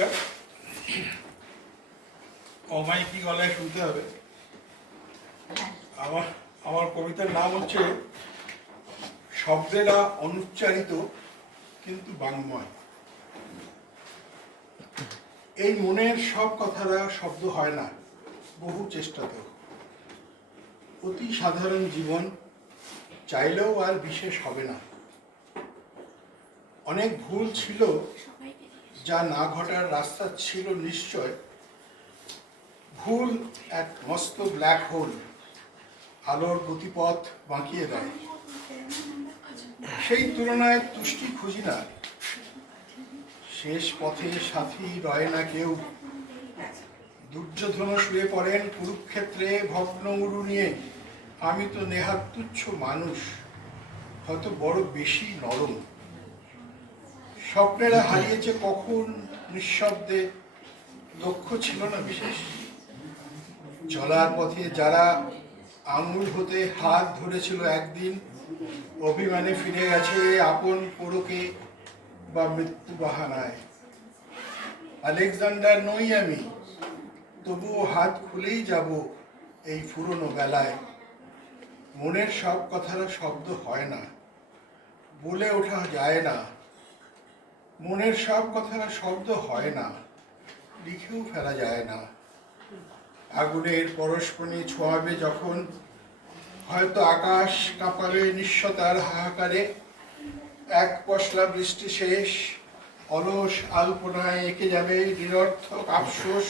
থাকবে অমাইকি গলায় শুনতে হবে? আমার আমার কবিতার নাম হচ্ছে শব্দেরা অনুচ্চারিত কিন্তু বাংময়। এই মনের সব কথারা শব্দ হয় না, বহু চেষ্টাতে। অতি সাধারণ জীবন চাইলেও আর বিশেষ হবে না। অনেক ভুল ছিল যা না ঘটার রাস্তা ছিল নিশ্চয়, ভুল এক মস্ত ব্ল্যাক হোল আলোর গতিপথ বাঁকিয়ে দেয়। সেই তুলনায় তুষ্টি খুঁজি না। শেষ পথে সাথী রয় না কেউ। দুর্যোধন শুয়ে পড়েন কুরুক্ষেত্রে ভগ্ন উরু নিয়ে। আমি তো নেহাত তুচ্ছ মানুষ, হয়তো বড় বেশি নরম। স্বপ্নেরা হারিয়েছে কখন নিঃশব্দে দক্ষ ছিল না বিশেষ। চলার পথে যারা আঙুল হতে হাত ধরেছিল একদিন, অভিমানে ফিরে গেছে আপন পোড়কে বা মৃত্যু বাহানায়। আলেকজান্ডার নই আমি, তবুও হাত খুলেই যাব এই পুরনো বেলায়। মনের সব কথার শব্দ হয় না, বলে ওঠা যায় না। মনের সব কথার শব্দ হয় না, লিখেও ফেলা যায় না। আগুনের পরস্পণে ছোঁয়াবে যখন, হয়তো আকাশ কাঁপাবে নিঃস্বতার হাহাকারে। এক পশলা বৃষ্টি শেষ, অলস আলপনায় এঁকে যাবে নিরর্থক আফসোস,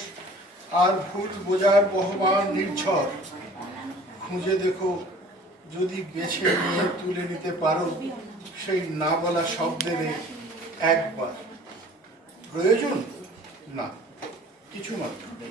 আর ভুল বোঝার বহমান নির্ঝর। খুঁজে দেখো, যদি বেছে নিয়ে তুলে নিতে পারো, সেই না বলা শব্দের একবার। প্রয়োজন? না কিছু মাত্র।